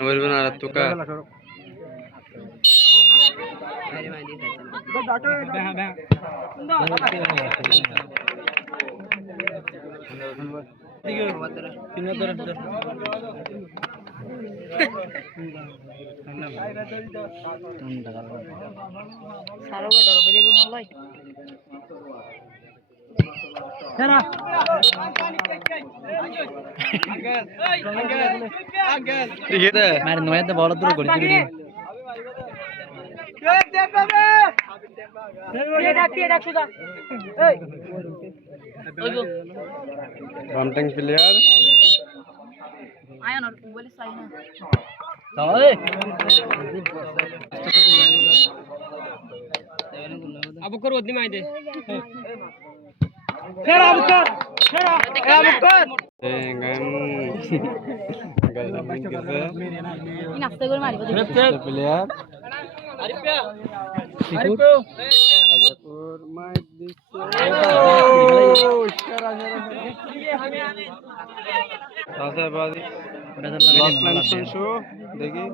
বলবেন আর তোকা বড় দূর করে দিবি কন্টেন্ট প্লেয়ার আয়ন বলি সাই না তাই আবু কর ওদি মাই দে ফের আবু কর গান গান কিসে ই নাস্তা করে মারিব প্লেয়ার আরিফা আজপুর মাই দিছে আশাবাদী ব্লক শো দেখি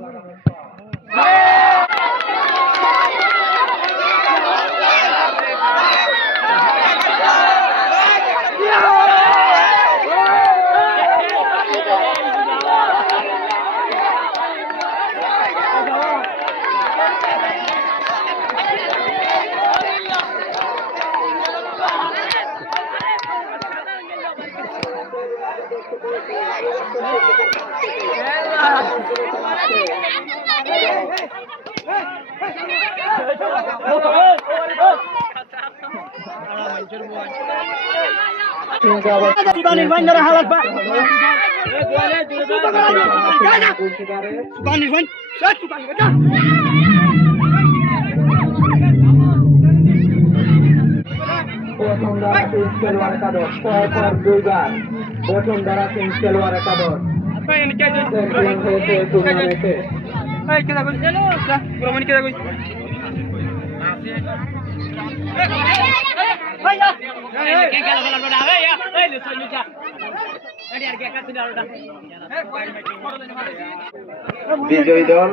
বিজয়ী দল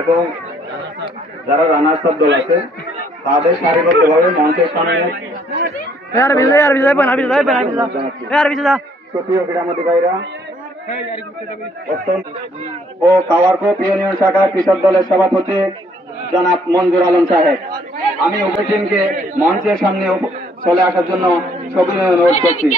এবং যারা রানার্স আপ দল আছে তাদের সারিবদ্ধভাবে মঞ্চের সামনে সুপ্রিয় ক্রীড়ামোদী ভাইরা ও কাওয়ারকোপ ইউনিয়ন শাখা কৃষক দলের সভাপতি জনাব মঞ্জুর আলম সাহেব, আমি উভয় টিমকে মঞ্চের সামনে চলে আসার জন্য সবিনয় অনুরোধ করছি।